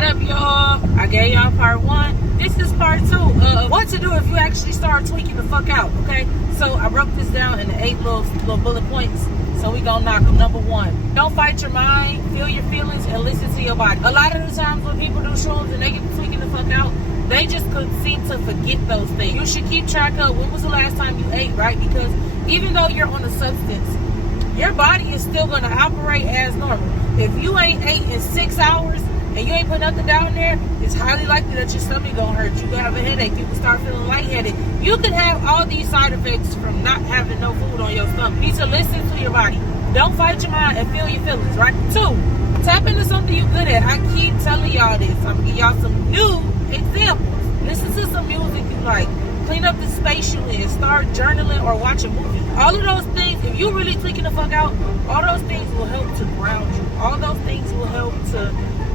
What up, y'all? I gave y'all part 1. This is part 2 of what to do if you actually start tweaking the fuck out, okay? So I broke this down into 8 little bullet points. So we gonna knock them. Number 1, don't fight your mind, feel your feelings, and listen to your body. A lot of the times when people do shrooms and they get tweaking the fuck out, they just seem to forget those things. You should keep track of when was the last time you ate, right? Because even though you're on a substance, your body is still gonna operate as normal. If you ain't ate in 6 hours and you ain't put nothing down there, it's highly likely that your stomach gonna hurt. You gonna have a headache. You can start feeling lightheaded. You can have all these side effects from not having no food on your stomach. You need to listen to your body. Don't fight your mind and feel your feelings, right? 2, tap into something you're good at. I keep telling y'all this. I'm gonna give y'all some new examples. Listen to some music you like. Clean up the space you in. Start journaling or watch a movie. All of those things, if you really tweaking the fuck out, all those things will help to ground you. All those things will help to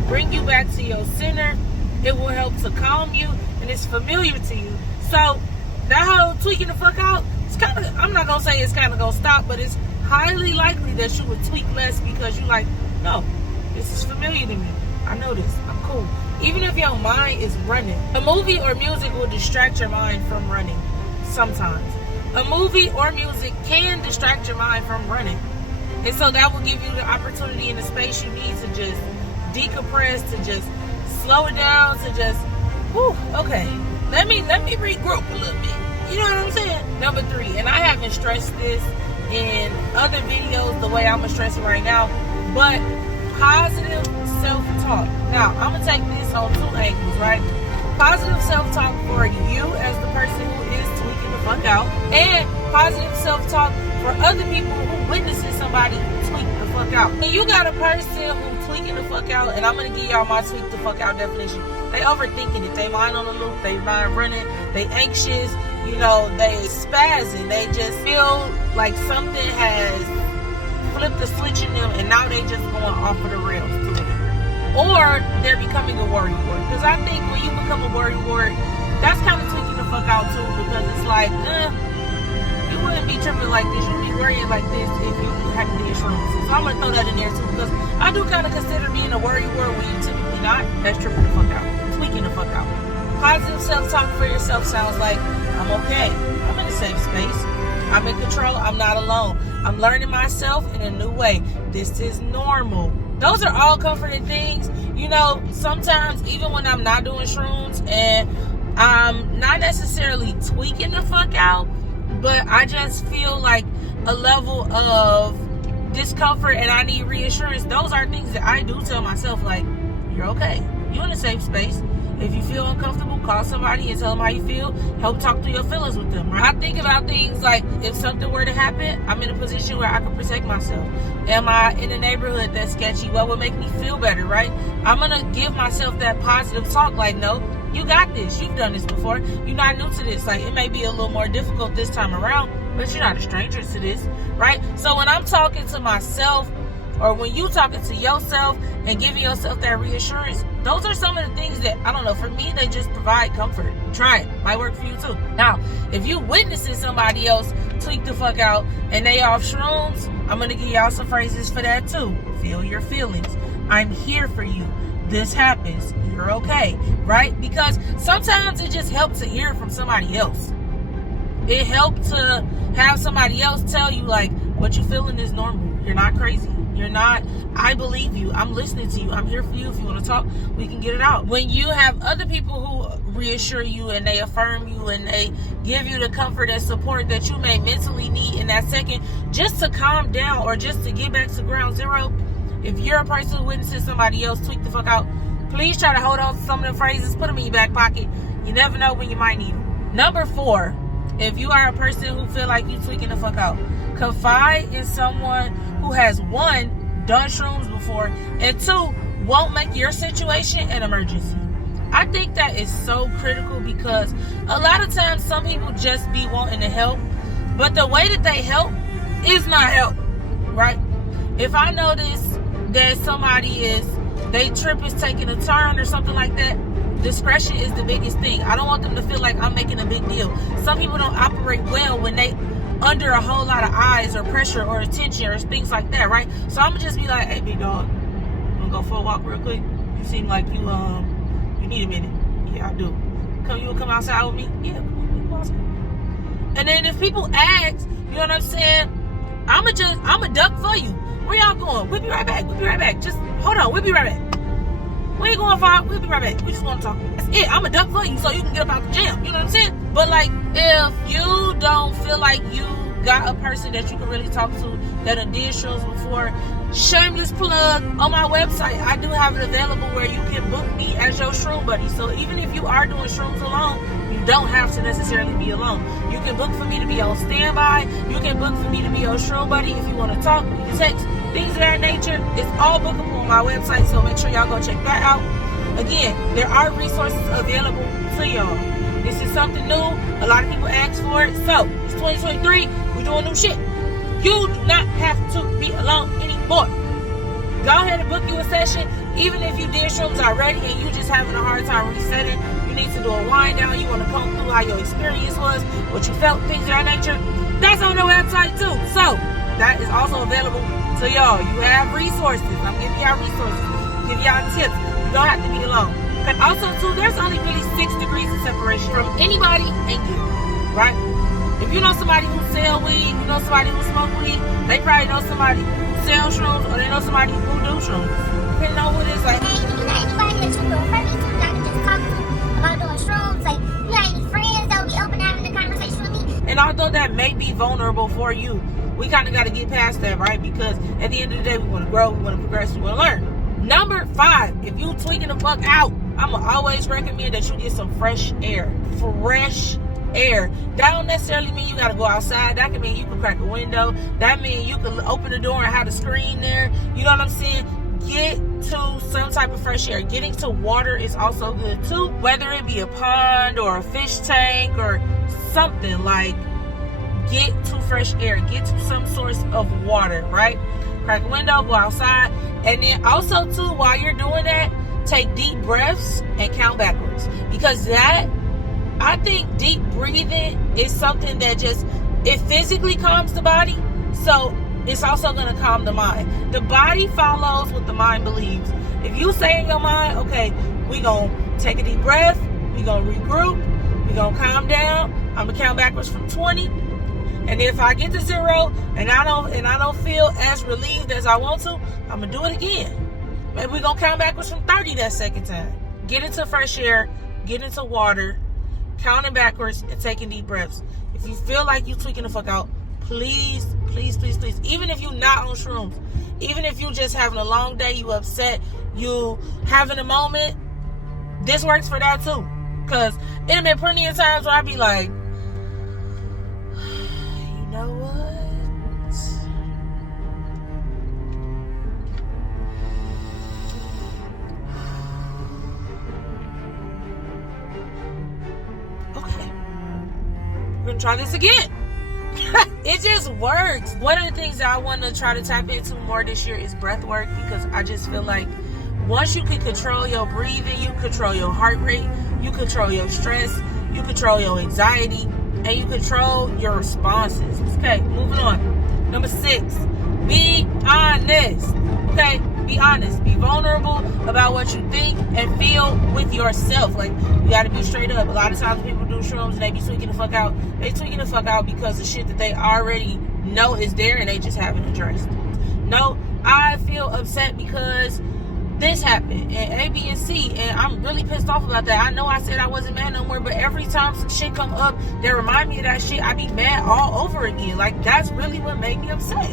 bring you back to your center. It will help to calm you, and it's familiar to you. So that whole tweaking the fuck out, it's kind of, I'm not gonna say it's kind of gonna stop, but it's highly likely that you would tweak less because you like, no, this is familiar to me. I know this. I'm cool. Even if your mind is running, a movie or music will distract your mind from running. Sometimes a movie or music can distract your mind from running, and so that will give you the opportunity and the space you need to just decompress, to just slow it down, to just, whew, okay, let me regroup a little bit. You know what I'm saying? Number 3, and I haven't stressed this in other videos the way I'm gonna stress it right now, but positive self-talk. Now, I'm gonna take this on 2 angles, right? Positive self-talk for you as the person who is tweaking the fuck out, and positive self-talk for other people who witnesses somebody tweak the fuck out. When you got a person who tweaking the fuck out, and I'm gonna give y'all my tweak the fuck out definition. They overthinking it. They mind on the loop. They mind running. They anxious. You know, they spazzing. They just feel like something has flipped the switch in them, and now they just going off of the rails. Or they're becoming a worrywart. Because I think when you become a worrywart, that's kind of tweaking the fuck out too. Because it's like, you wouldn't be tripping like this. You'd be worrying like this if you hadn't did shrooms. So I'm gonna throw that in there too, because I do kind of consider being a worrywart when you typically not. That's tripping the fuck out, tweaking the fuck out. Positive self-talk for yourself sounds like, I'm okay. I'm in a safe space. I'm in control. I'm not alone. I'm learning myself in a new way. This is normal. Those are all comforting things. You know, sometimes even when I'm not doing shrooms and I'm not necessarily tweaking the fuck out, but I just feel like a level of discomfort and I need reassurance. Those are things that I do tell myself, like, you're okay. You're in a safe space. If you feel uncomfortable, call somebody and tell them how you feel. Help talk through your feelings with them. Right? I think about things like, if something were to happen, I'm in a position where I can protect myself. Am I in a neighborhood that's sketchy? What would make me feel better, right? I'm going to give myself that positive talk, like, no, you got this. You've done this before. You're not new to this. Like, it may be a little more difficult this time around, but you're not a stranger to this, right? So when I'm talking to myself, or when you talking to yourself and giving yourself that reassurance, those are some of the things that, I don't know, for me, they just provide comfort. Try it. Might work for you too. Now, if you witnessing somebody else tweak the fuck out and they off shrooms, I'm going to give y'all some phrases for that too. Feel your feelings. I'm here for you. This happens. You're okay, right? Because sometimes it just helps to hear from somebody else. It helps to have somebody else tell you, like, what you feeling is normal. You're not crazy. You're not, I believe you. I'm listening to you. I'm here for you. If you want to talk, we can get it out. When you have other people who reassure you and they affirm you and they give you the comfort and support that you may mentally need in that second, just to calm down or just to get back to ground zero, if you're a person who witnesses somebody else tweak the fuck out, please try to hold on to some of the phrases. Put them in your back pocket. You never know when you might need them. Number 4, if you are a person who feel like you tweaking the fuck out, confide in someone who has, 1, done shrooms before, and 2, won't make your situation an emergency. I think that is so critical because a lot of times some people just be wanting to help, but the way that they help is not help, right? If I notice that they trip is taking a turn or something like that, discretion is the biggest thing. I don't want them to feel like I'm making a big deal. Some people don't operate well when they under a whole lot of eyes or pressure or attention or things like that, right? So I'm gonna just be like, hey, big dog, I'm gonna go for a walk real quick. You You seem like you need a minute. Yeah, I do. You will come outside with me? Yeah, come outside. And then if people ask, you know what I'm saying? I'm a duck for you. Where y'all going? We'll be right back. We'll be right back. Just hold on. We'll be right back. We ain't going far. We'll be right back. We just want to talk. That's it. I'm a duck for you so you can get up out the jam. You know what I'm saying? But like, if you don't feel like you got a person that you can really talk to that done did shrooms before, shameless plug, on my website, I do have it available where you can book me as your shroom buddy. So even if you are doing shrooms alone, you don't have to necessarily be alone. You can book for me to be on standby. You can book for me to be your shroom buddy if you want to talk. You can text, things of that nature. It's all bookable on my website, so make sure y'all go check that out. Again, there are resources available to y'all. This is something new. A lot of people ask for it. So, it's 2023. We're doing new shit. You do not have to be alone anymore. Go ahead and book you a session. Even if you did shrooms already and you just having a hard time resetting, you need to do a wind down. You want to come through how your experience was, what you felt, things of that nature. That's on the website too. So, that is also available to y'all. You have resources. I'm giving y'all resources. Give y'all tips. You don't have to be alone. And also too, there's only really 6 degrees of separation from anybody and you, right? If you know somebody who sell weed, you know somebody who smoke weed, they probably know somebody who sell shrooms, or they know somebody who do shrooms. Depending on who it is, like, hey, if you got anybody that you can refer me to that I can just talk to about doing shrooms, like, you got any friends that will be open to having a conversation with me? And although that may be vulnerable for you, we kind of got to get past that, right? Because at the end of the day, we want to grow, we want to progress, we want to learn. Number 5, if you tweaking the fuck out, I'm going to always recommend that you get some fresh air. Fresh air. That don't necessarily mean you got to go outside. That can mean you can crack a window. That means you can open the door and have a screen there. You know what I'm saying? Get to some type of fresh air. Getting to water is also good too. Whether it be a pond or a fish tank or something, like, get to fresh air. Get to some source of water, right? Crack a window, go outside. And then also too, while you're doing that, take deep breaths and count backwards. Because that, I think deep breathing is something that just, it physically calms the body. So it's also going to calm the mind. The body follows what the mind believes. If you say in your mind, okay, we going to take a deep breath, we going to regroup, we going to calm down, I'm going to count backwards from 20. And if I get to 0 and I don't feel as relieved as I want to, I'm going to do it again. Maybe we're going to count backwards from 30 that second time. Get into fresh air, get into water, counting backwards and taking deep breaths. If you feel like you tweaking the fuck out, please, please, please, please, even if you're not on shrooms, even if you just having a long day, you upset, you having a moment, this works for that too. Because it have been plenty of times where I be like, you know what? Okay, we're gonna try this again. It just works. One of the things that I want to try to tap into more this year is breath work, because I just feel like once you can control your breathing, you control your heart rate, you control your stress, you control your anxiety, and you control your responses. Okay, moving on. Number 6, be honest. Okay, be honest. Be vulnerable about what you think and feel with yourself. Like, you gotta be straight up. A lot of times people do shrooms and they be tweaking the fuck out. They tweaking the fuck out because of shit that they already know is there and they just haven't addressed. No, I feel upset because this happened and A, B, and C, and I'm really pissed off about that. I know I said I wasn't mad no more, but every time some shit come up that remind me of that shit, I be mad all over again. Like, that's really what made me upset.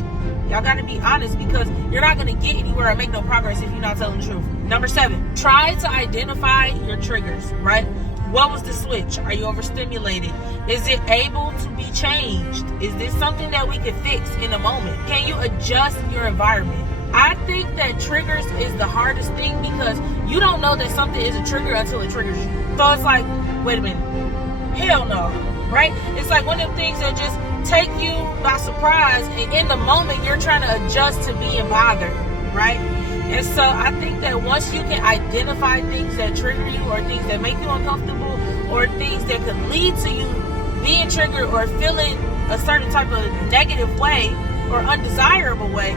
Y'all gotta be honest, because you're not gonna get anywhere and make no progress if you're not telling the truth. Number 7, try to identify your triggers, right? What was the switch? Are you overstimulated? Is it able to be changed? Is this something that we could fix in a moment? Can you adjust your environment? I think that triggers is the hardest thing, because you don't know that something is a trigger until it triggers you. So it's like, wait a minute, hell no, right? It's like one of them things that just take you by surprise, and in the moment you're trying to adjust to being bothered, right? And so I think that once you can identify things that trigger you, or things that make you uncomfortable, or things that could lead to you being triggered or feeling a certain type of negative way or undesirable way,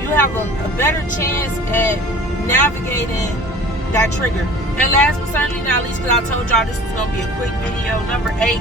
you have a better chance at navigating that trigger. And last but certainly not least, because I told y'all this was going to be a quick video, number 8,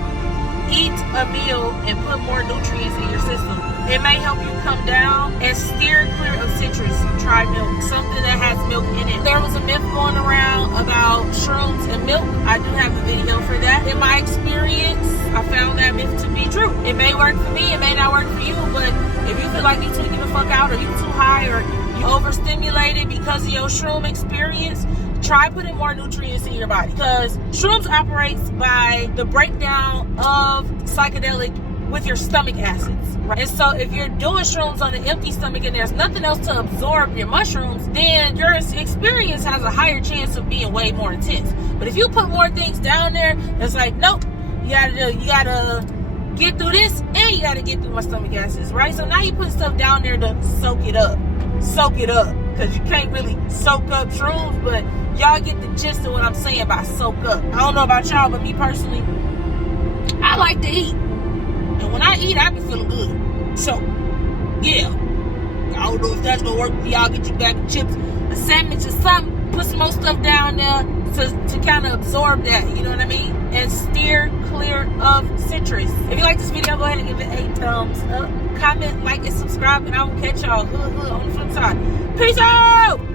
eat a meal and put more nutrients in your system. It may help you come down and steer clear of citrus. Try milk, something that has milk in it. There was a myth going around about shrooms and milk. I do have a video for that. In my experience, I found that myth to be true. It may work for me, it may not work for you, but if you feel like you're tweaking the fuck out, or you too high, or you overstimulated because of your shroom experience, try putting more nutrients in your body, because shrooms operates by the breakdown of psychedelic with your stomach acids, right? And so if you're doing shrooms on an empty stomach and there's nothing else to absorb your mushrooms, then your experience has a higher chance of being way more intense. But if you put more things down there, it's like, nope, you gotta get through this, and you gotta get through my stomach acids, right? So now you put stuff down there to soak it up, because you can't really soak up shrooms, but y'all get the gist of what I'm saying by soak up. I don't know about y'all, but me personally, I like to eat. And when I eat, I be feeling good. So, yeah. I don't know if that's gonna work for y'all. Get you back chips, a sandwich or something. Put some more stuff down there to kind of absorb that. You know what I mean? And steer clear of citrus. If you like this video, go ahead and give it a thumbs up. Comment, like, and subscribe. And I will catch y'all on the flip side. Peace out!